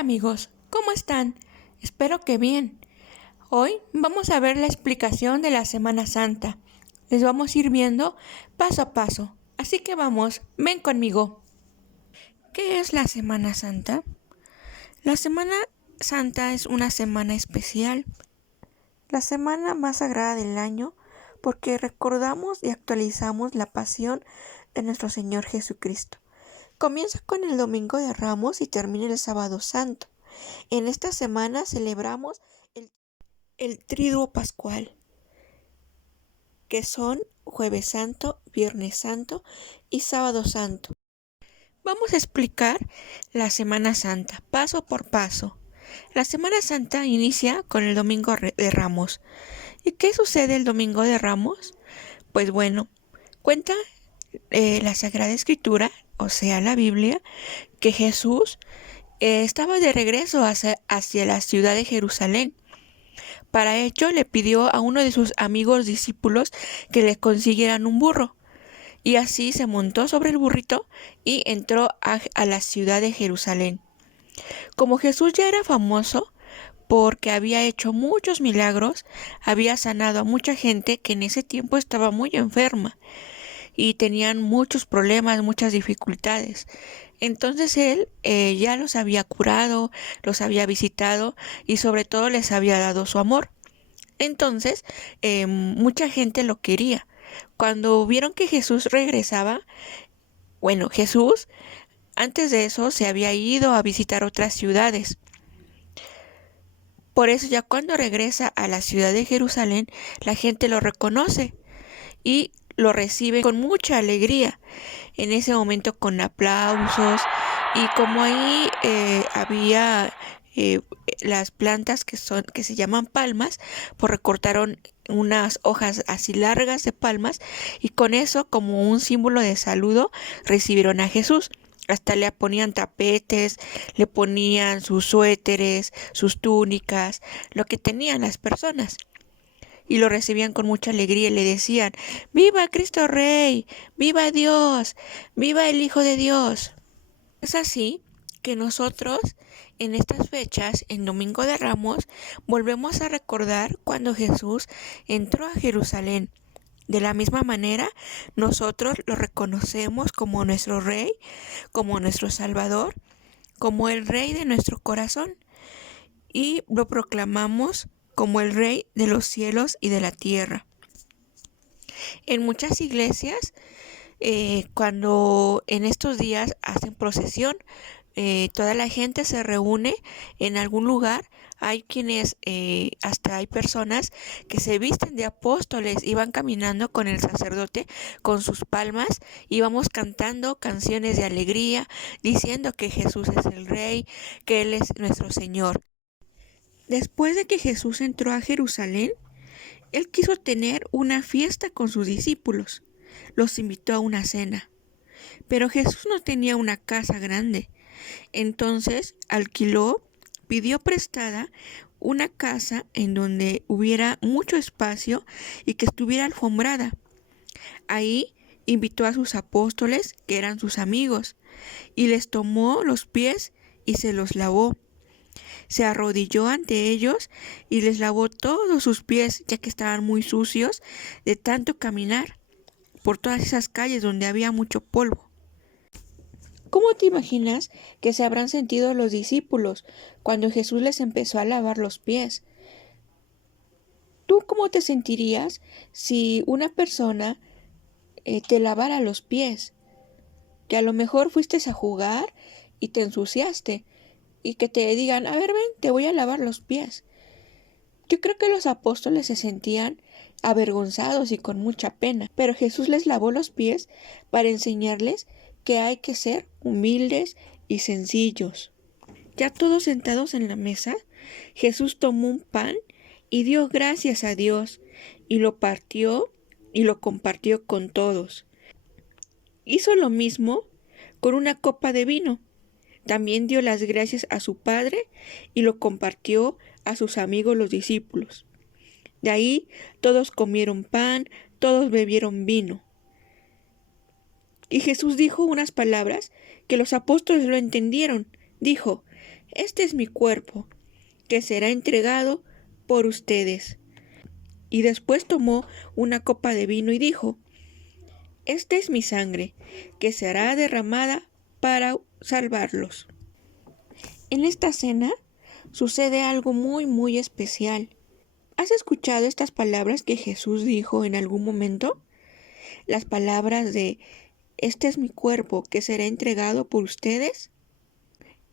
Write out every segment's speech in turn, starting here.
Hola amigos, ¿cómo están? Espero que bien. Hoy vamos a ver la explicación de la Semana Santa. Les vamos a ir viendo paso a paso. Así que vamos, ven conmigo. ¿Qué es la Semana Santa? La Semana Santa es una semana especial, la semana más sagrada del año, porque recordamos y actualizamos la pasión de nuestro Señor Jesucristo. Comienza con el Domingo de Ramos y termina el Sábado Santo. En esta semana celebramos el Triduo Pascual, que son Jueves Santo, Viernes Santo y Sábado Santo. Vamos a explicar la Semana Santa, paso por paso. La Semana Santa inicia con el Domingo de Ramos. ¿Y qué sucede el Domingo de Ramos? Pues bueno, cuenta la Sagrada Escritura, o sea, la Biblia, que Jesús estaba de regreso hacia la ciudad de Jerusalén. Para ello le pidió a uno de sus amigos discípulos que le consiguieran un burro. Y así se montó sobre el burrito y entró a la ciudad de Jerusalén. Como Jesús ya era famoso porque había hecho muchos milagros, había sanado a mucha gente que en ese tiempo estaba muy enferma y tenían muchos problemas, muchas dificultades. Entonces él ya los había curado, los había visitado y sobre todo les había dado su amor. Entonces mucha gente lo quería. Cuando vieron que Jesús regresaba, bueno, Jesús antes de eso se había ido a visitar otras ciudades. Por eso ya cuando regresa a la ciudad de Jerusalén, la gente lo reconoce y lo recibe con mucha alegría. En ese momento con aplausos y como ahí había las plantas que se llaman palmas, pues recortaron unas hojas así largas de palmas y con eso como un símbolo de saludo recibieron a Jesús. Hasta le ponían tapetes, le ponían sus suéteres, sus túnicas, lo que tenían las personas. Y lo recibían con mucha alegría y le decían, ¡Viva Cristo Rey! ¡Viva Dios! ¡Viva el Hijo de Dios! Es así que nosotros en estas fechas, en Domingo de Ramos, volvemos a recordar cuando Jesús entró a Jerusalén. De la misma manera, nosotros lo reconocemos como nuestro Rey, como nuestro Salvador, como el Rey de nuestro corazón y lo proclamamos como el Rey de los cielos y de la tierra. En muchas iglesias, cuando en estos días hacen procesión, toda la gente se reúne en algún lugar. Hay quienes, hasta hay personas que se visten de apóstoles y van caminando con el sacerdote con sus palmas y vamos cantando canciones de alegría, diciendo que Jesús es el Rey, que Él es nuestro Señor. Después de que Jesús entró a Jerusalén, Él quiso tener una fiesta con sus discípulos. Los invitó a una cena. Pero Jesús no tenía una casa grande. Entonces pidió prestada una casa en donde hubiera mucho espacio y que estuviera alfombrada. Ahí invitó a sus apóstoles, que eran sus amigos, y les tomó los pies y se los lavó. Se arrodilló ante ellos y les lavó todos sus pies, ya que estaban muy sucios de tanto caminar por todas esas calles donde había mucho polvo. ¿Cómo te imaginas que se habrán sentido los discípulos cuando Jesús les empezó a lavar los pies? ¿Tú cómo te sentirías si una persona te lavara los pies? Que a lo mejor fuiste a jugar y te ensuciaste y que te digan, a ver, ven, te voy a lavar los pies. Yo creo que los apóstoles se sentían avergonzados y con mucha pena, pero Jesús les lavó los pies para enseñarles que hay que ser humildes y sencillos. Ya todos sentados en la mesa, Jesús tomó un pan y dio gracias a Dios y lo partió y lo compartió con todos. Hizo lo mismo con una copa de vino. También dio las gracias a su Padre y lo compartió a sus amigos los discípulos. De ahí todos comieron pan, todos bebieron vino. Y Jesús dijo unas palabras que los apóstoles lo entendieron. Dijo, este es mi cuerpo, que será entregado por ustedes. Y después tomó una copa de vino y dijo, esta es mi sangre, que será derramada para salvarlos. En esta cena sucede algo muy especial. ¿Has escuchado estas palabras que Jesús dijo en algún momento? Las palabras de, este es mi cuerpo, que será entregado por ustedes.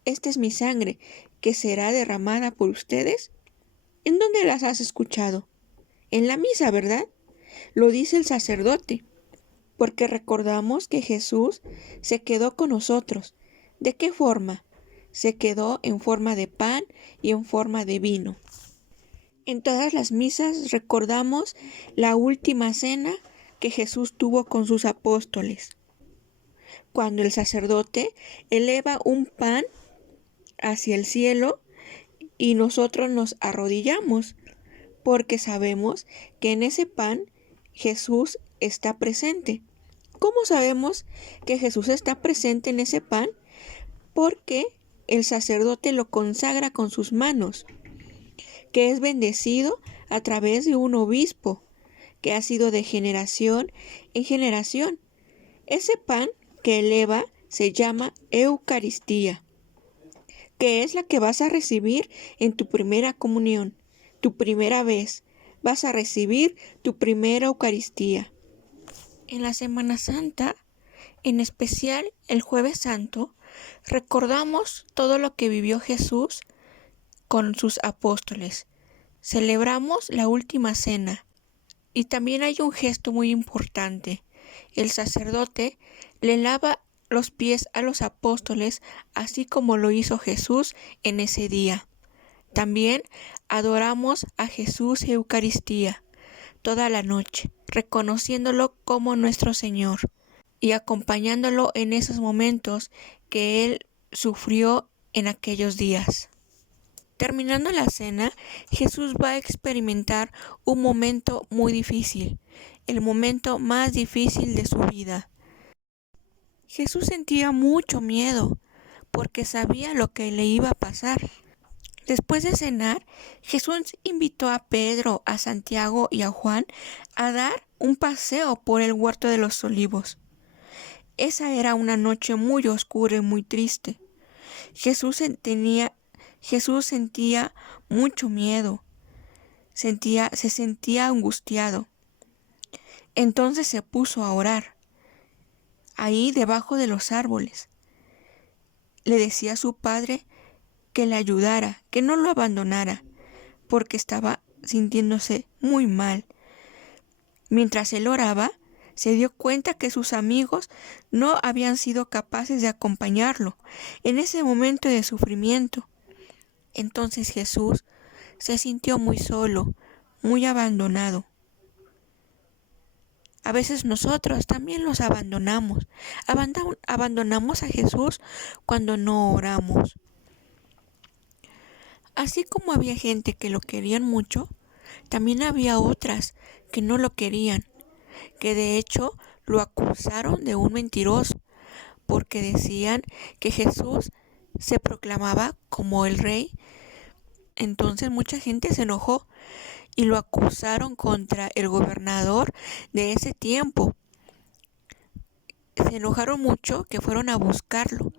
Esta es mi sangre, que será derramada por ustedes. ¿En dónde las has escuchado? En la misa, ¿verdad? Lo dice el sacerdote, porque recordamos que Jesús se quedó con nosotros. ¿De qué forma? Se quedó en forma de pan y en forma de vino. En todas las misas recordamos la última cena que Jesús tuvo con sus apóstoles, cuando el sacerdote eleva un pan hacia el cielo y nosotros nos arrodillamos, porque sabemos que en ese pan Jesús está presente. ¿Cómo sabemos que Jesús está presente en ese pan? Porque el sacerdote lo consagra con sus manos, que es bendecido a través de un obispo, que ha sido de generación en generación. Ese pan que eleva se llama Eucaristía, que es la que vas a recibir en tu primera comunión, tu primera vez. Vas a recibir tu primera Eucaristía. En la Semana Santa, en especial el Jueves Santo, recordamos todo lo que vivió Jesús con sus apóstoles. Celebramos la última cena. Y también hay un gesto muy importante. El sacerdote le lava los pies a los apóstoles, así como lo hizo Jesús en ese día. También adoramos a Jesús en Eucaristía toda la noche, reconociéndolo como nuestro Señor y acompañándolo en esos momentos que Él sufrió en aquellos días. Terminando la cena, Jesús va a experimentar un momento muy difícil, el momento más difícil de su vida. Jesús sentía mucho miedo porque sabía lo que le iba a pasar. Después de cenar, Jesús invitó a Pedro, a Santiago y a Juan a dar un paseo por el huerto de los olivos. Esa era una noche muy oscura y muy triste. Jesús sentía mucho miedo, se sentía angustiado. Entonces se puso a orar, ahí debajo de los árboles. Le decía a su padre que le ayudara, que no lo abandonara, porque estaba sintiéndose muy mal. Mientras él oraba, se dio cuenta que sus amigos no habían sido capaces de acompañarlo en ese momento de sufrimiento. Entonces Jesús se sintió muy solo, muy abandonado. A veces nosotros también los abandonamos. Abandonamos a Jesús cuando no oramos. Así como había gente que lo querían mucho, también había otras que no lo querían, que de hecho lo acusaron de un mentiroso, porque decían que Jesús se proclamaba como el rey. Entonces mucha gente se enojó y lo acusaron contra el gobernador de ese tiempo. Se enojaron mucho que fueron a buscarlo.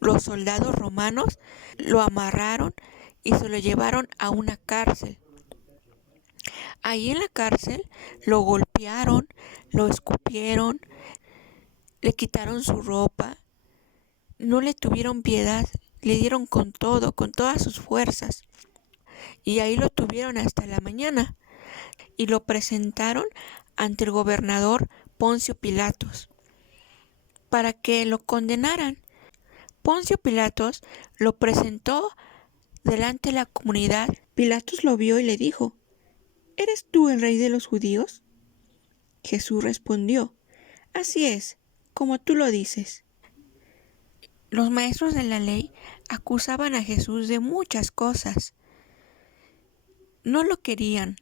Los soldados romanos lo amarraron y se lo llevaron a una cárcel. Ahí en la cárcel lo golpearon, lo escupieron, le quitaron su ropa, no le tuvieron piedad, le dieron con todo, con todas sus fuerzas. Y ahí lo tuvieron hasta la mañana y lo presentaron ante el gobernador Poncio Pilatos para que lo condenaran. Poncio Pilatos lo presentó delante de la comunidad. Pilatos lo vio y le dijo, ¿eres tú el rey de los judíos? Jesús respondió, así es, como tú lo dices. Los maestros de la ley acusaban a Jesús de muchas cosas. No lo querían.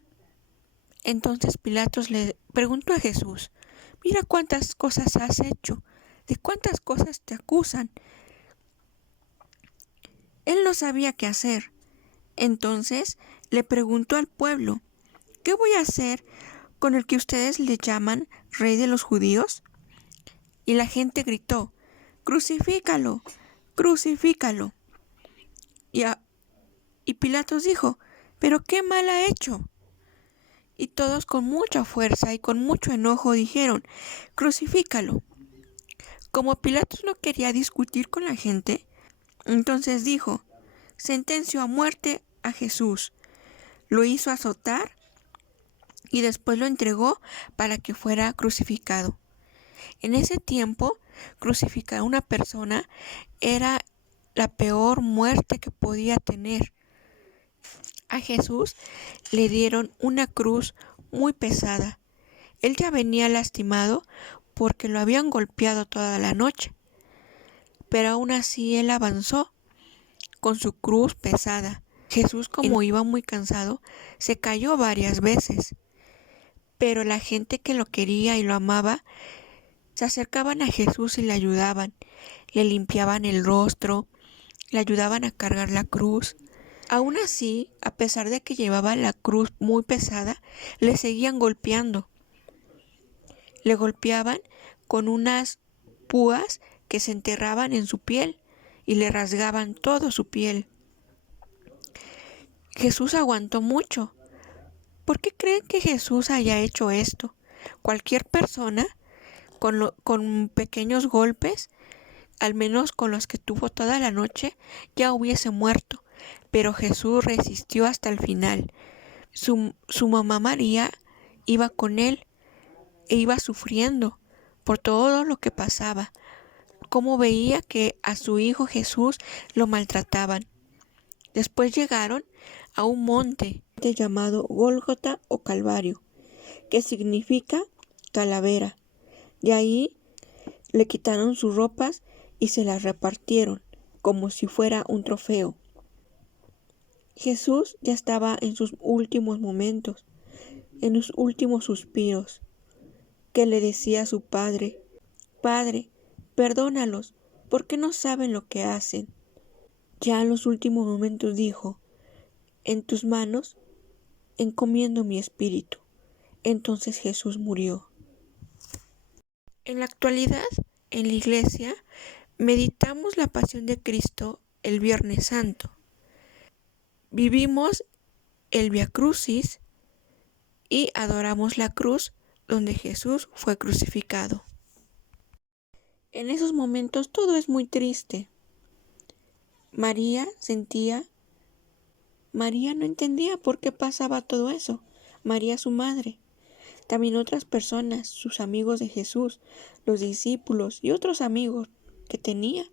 Entonces Pilatos le preguntó a Jesús, mira cuántas cosas has hecho, ¿de cuántas cosas te acusan? Él no sabía qué hacer. Entonces le preguntó al pueblo: ¿qué voy a hacer con el que ustedes le llaman rey de los judíos? Y la gente gritó: ¡crucifícalo! ¡Crucifícalo! Y Pilatos dijo: ¿pero qué mal ha hecho? Y todos con mucha fuerza y con mucho enojo dijeron: ¡crucifícalo! Como Pilatos no quería discutir con la gente, entonces dijo: sentenció a muerte a Jesús. Lo hizo azotar y después lo entregó para que fuera crucificado. En ese tiempo, crucificar a una persona era la peor muerte que podía tener. A Jesús le dieron una cruz muy pesada. Él ya venía lastimado porque lo habían golpeado toda la noche. Pero aún así él avanzó con su cruz pesada. Jesús, como iba muy cansado, se cayó varias veces. Pero la gente que lo quería y lo amaba se acercaban a Jesús y le ayudaban. Le limpiaban el rostro, le ayudaban a cargar la cruz. Aún así, a pesar de que llevaba la cruz muy pesada, le seguían golpeando. Le golpeaban con unas púas que se enterraban en su piel y le rasgaban toda su piel. Jesús aguantó mucho. ¿Por qué creen que Jesús haya hecho esto? Cualquier persona con pequeños golpes, al menos con los que tuvo toda la noche, ya hubiese muerto. Pero Jesús resistió hasta el final. Su mamá María iba con él e iba sufriendo por todo lo que pasaba. Cómo veía que a su hijo Jesús lo maltrataban. Después llegaron a un monte llamado Gólgota o Calvario, que significa calavera. De ahí le quitaron sus ropas y se las repartieron como si fuera un trofeo. Jesús ya estaba en sus últimos momentos, en los últimos suspiros, que le decía a su padre: Padre, perdónalos, porque no saben lo que hacen. Ya en los últimos momentos dijo: en tus manos encomiendo mi espíritu. Entonces Jesús murió. En la actualidad, en la iglesia, meditamos la pasión de Cristo el Viernes Santo. Vivimos el Vía Crucis y adoramos la cruz donde Jesús fue crucificado. En esos momentos todo es muy triste. María no entendía por qué pasaba todo eso. María, su madre. También otras personas, sus amigos de Jesús, los discípulos y otros amigos que tenía,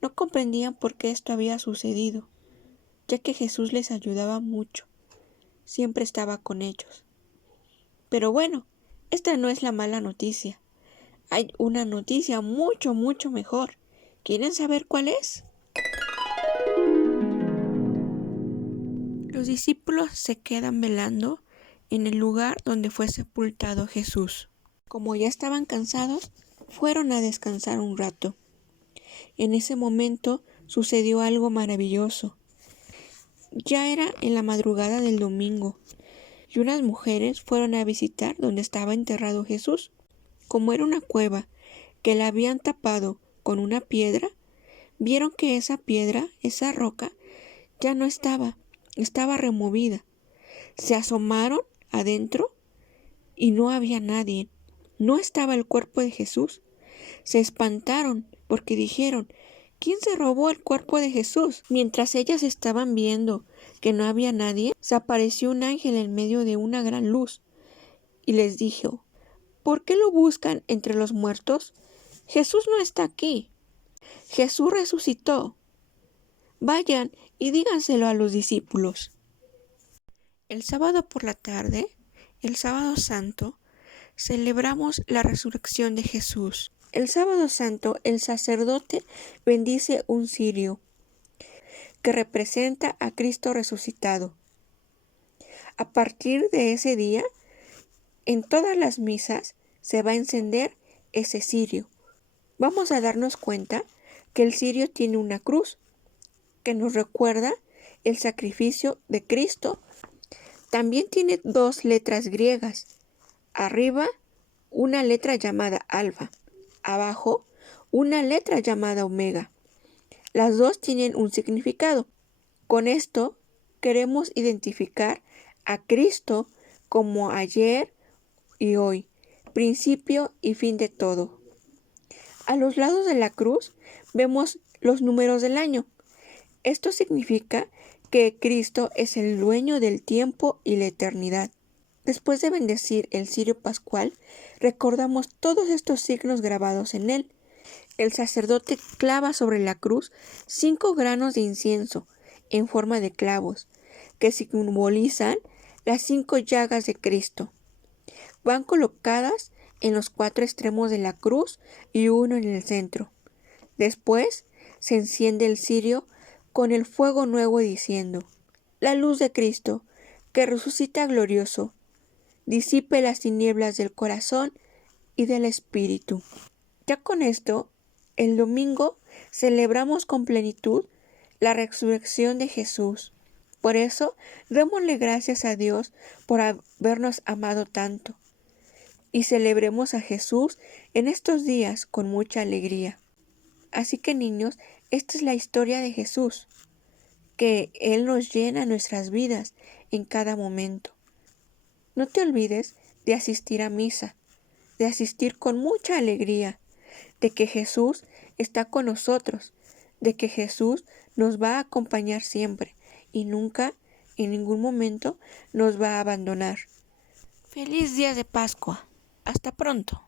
no comprendían por qué esto había sucedido, ya que Jesús les ayudaba mucho. Siempre estaba con ellos. Pero bueno, esta no es la mala noticia. Hay una noticia mucho, mucho mejor. ¿Quieren saber cuál es? Los discípulos se quedan velando en el lugar donde fue sepultado Jesús. Como ya estaban cansados, fueron a descansar un rato. En ese momento sucedió algo maravilloso. Ya era en la madrugada del domingo, y unas mujeres fueron a visitar donde estaba enterrado Jesús. Como era una cueva que la habían tapado con una piedra, vieron que esa piedra, esa roca, ya no estaba removida. Se asomaron adentro y no había nadie. No estaba el cuerpo de Jesús. Se espantaron porque dijeron: ¿quién se robó el cuerpo de Jesús? Mientras ellas estaban viendo que no había nadie, se apareció un ángel en medio de una gran luz y les dijo: ¿por qué lo buscan entre los muertos? Jesús no está aquí. Jesús resucitó. Vayan y díganselo a los discípulos. El sábado por la tarde, el sábado santo, celebramos la resurrección de Jesús. El sábado santo, el sacerdote bendice un cirio que representa a Cristo resucitado. A partir de ese día, en todas las misas se va a encender ese cirio. Vamos a darnos cuenta que el cirio tiene una cruz que nos recuerda el sacrificio de Cristo. También tiene 2 letras griegas. Arriba, una letra llamada alfa. Abajo, una letra llamada omega. Las 2 tienen un significado. Con esto queremos identificar a Cristo como ayer y hoy, principio y fin de todo. A los lados de la cruz vemos los números del año. Esto significa que Cristo es el dueño del tiempo y la eternidad. Después de bendecir el cirio pascual, recordamos todos estos signos grabados en él. El sacerdote clava sobre la cruz 5 granos de incienso en forma de clavos, que simbolizan las 5 llagas de Cristo. Van colocadas en los 4 extremos de la cruz y uno en el centro. Después se enciende el cirio con el fuego nuevo diciendo: la luz de Cristo, que resucita glorioso, disipe las tinieblas del corazón y del espíritu. Ya con esto, el domingo celebramos con plenitud la resurrección de Jesús. Por eso, démosle gracias a Dios por habernos amado tanto. Y celebremos a Jesús en estos días con mucha alegría. Así que, niños, esta es la historia de Jesús, que Él nos llena nuestras vidas en cada momento. No te olvides de asistir a misa, de asistir con mucha alegría, de que Jesús está con nosotros, de que Jesús nos va a acompañar siempre y nunca, en ningún momento, nos va a abandonar. Feliz día de Pascua. Hasta pronto.